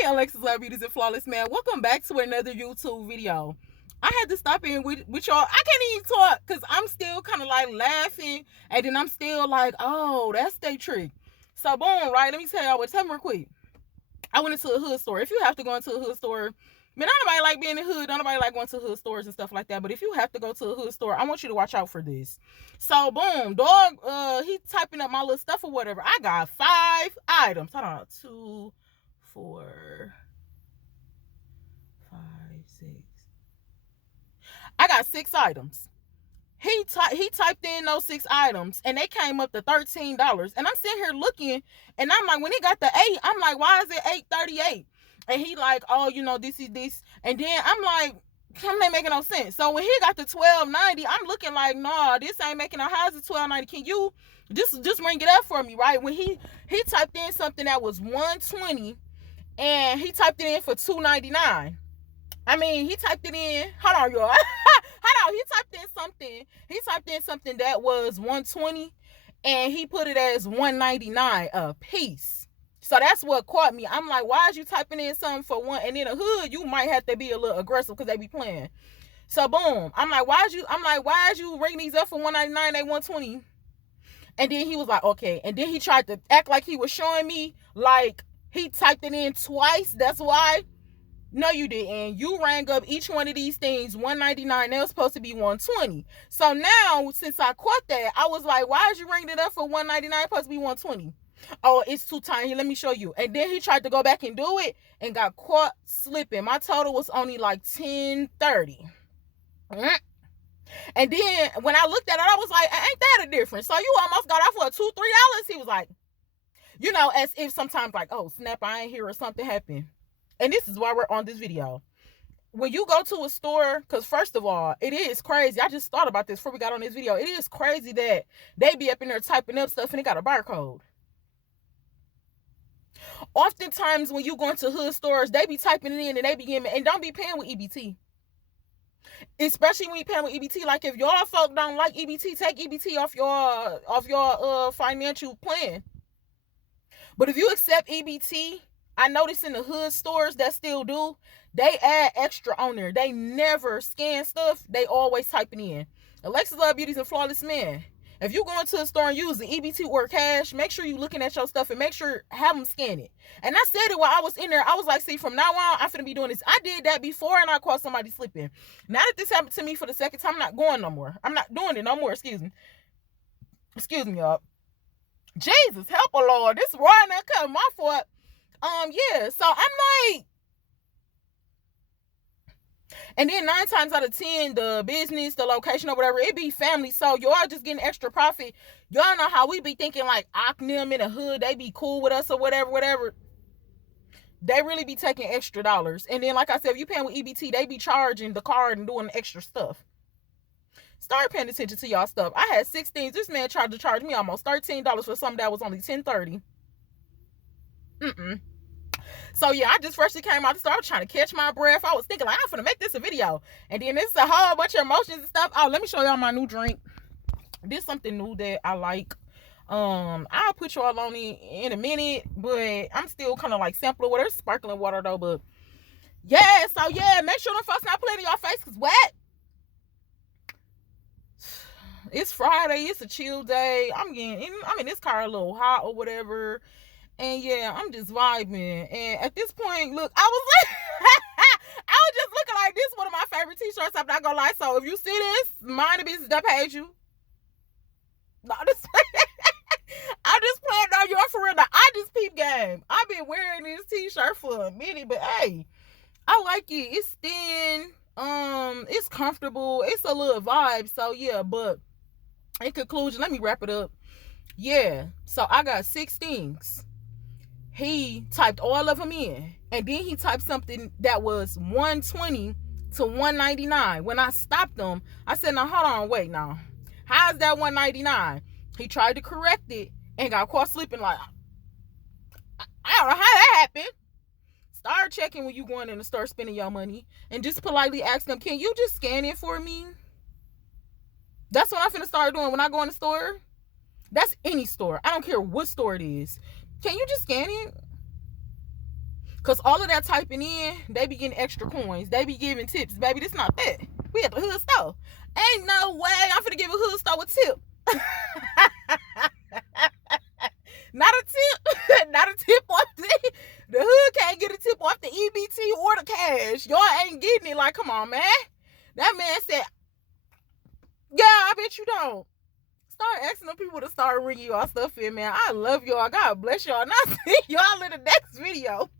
Hey, Alexis Love Beauties and Flawless Man. Welcome back to another YouTube video. I had to stop in with y'all. I can't even talk because I'm still kind of like laughing. And then I'm still like, oh, that's their trick. So, boom, right? Let me tell y'all what. Tell me real quick. I went into a hood store. If you have to go into a hood store, man, nobody like being in the hood. Nobody like going to hood stores and stuff like that. But if you have to go to a hood store, I want you to watch out for this. So, boom, dog, he typing up my little stuff or whatever. I got 5 items. Hold on, 2, 4, 5, 6. I got 6 items. He typed in those 6 items and they came up to $13. And I'm sitting here looking and I'm like, when he got the 8, I'm like, why is it $8.38? And he like, oh, you know, this is this. And then I'm like, ain't making no sense. So when he got the $12.90, I'm looking like, nah, this ain't making no. How's it $12.90? Can you just ring it up for me, right? When he typed in something that was $120 and he typed it in for $2.99. I mean, he typed it in. Hold on, y'all. Hold on. He typed in something that was $120 and he put it as $1.99 a piece. So that's what caught me. I'm like, why is you typing in something for one? And in a hood, you might have to be a little aggressive because they be playing. So boom. I'm like, why is you ringing these up for $1.99? They $120. And then he was like, okay. And then he tried to act like he was showing me like he typed it in twice. That's why. No, you didn't. You rang up each one of these things $1.99. They were supposed to be $120. So now, since I caught that, I was like, why is you ringing it up for $1.99? It's supposed to be $120. Oh, it's too tiny. Let me show you. And then he tried to go back and do it and got caught slipping. My total was only like $10.30. And then when I looked at it, I was like, ain't that a difference? So you almost got off for $2-3. He was like, you know, as if sometimes like, oh, snap, I ain't here or something happened. And this is why we're on this video. When you go to a store, because first of all, it is crazy. I just thought about this before we got on this video. It is crazy that they be up in there typing up stuff and it got a barcode. Oftentimes when you go into hood stores, they be typing it in and they be giving, and don't be paying with EBT. Especially when you paying with EBT. Like if y'all folk don't like EBT, take EBT off your financial plan. But if you accept EBT, I notice in the hood stores that still do, they add extra on there. They never scan stuff. They always type it in. Alexis Love Beauties and Flawless Men. If you go into a store and use the EBT or cash, make sure you looking at your stuff and make sure have them scan it. And I said it while I was in there. I was like, see, from now on, I'm finna be doing this. I did that before and I caught somebody slipping. Now that this happened to me for the second time, I'm not going no more. I'm not doing it no more. Excuse me, y'all. Jesus, help a Lord. This roaring that cut my fault. Yeah, so I'm like, and then 9 times out of 10, the business, the location or whatever, it be family. So y'all just getting extra profit. Y'all know how we be thinking like them in the hood, they be cool with us or whatever. They really be taking extra dollars. And then, like I said, if you paying with EBT, they be charging the card and doing extra stuff. Start paying attention to y'all stuff. I had 6 things. This man tried to charge me almost $13 for something that was only $10.30. So yeah, I just freshly came out the store. I was trying to catch my breath. I was thinking like, I'm finna make this a video. And then this is a whole bunch of emotions and stuff. Oh, let me show y'all my new drink. This is something new that I like. I'll put y'all on it in a minute, but I'm still kind of like sampling water. It's sparkling water though, but yeah, so yeah, make sure them folks not playing in your face, cause what? It's Friday, it's a chill day. I'm in this car a little hot or whatever. And yeah, I'm just vibing. And at this point, look, I was like, I was just looking like this. One of my favorite t-shirts. I'm not gonna lie. So if you see this, mind the business that paid you. No, I'm just playing on your for real. I just peep game. I've been wearing this t-shirt for a minute, but hey, I like it. It's thin. It's comfortable. It's a little vibe. So yeah, but in conclusion, let me wrap it up. Yeah. So I got 6 things. He typed all of them in, and then he typed something that was $120 to $1.99. When I stopped him, I said, now hold on, wait now. How's that $1.99? He tried to correct it and got caught slipping like, I don't know how that happened. Start checking when you going in the store spending your money and just politely ask them, can you just scan it for me? That's what I'm finna start doing when I go in the store. That's any store. I don't care what store it is. Can you just scan it? Cause all of that typing in, they be getting extra coins. They be giving tips. Baby, this not that. We at the hood store. Ain't no way I'm finna give a hood store a tip. Not a tip. Not a tip off the hood can't get a tip off the EBT or the cash. Y'all ain't getting it. Like, come on, man. That man said, yeah, I bet you don't. Start asking them people to start ringing y'all stuff in, man. I love y'all. God bless y'all. And I'll see y'all in the next video.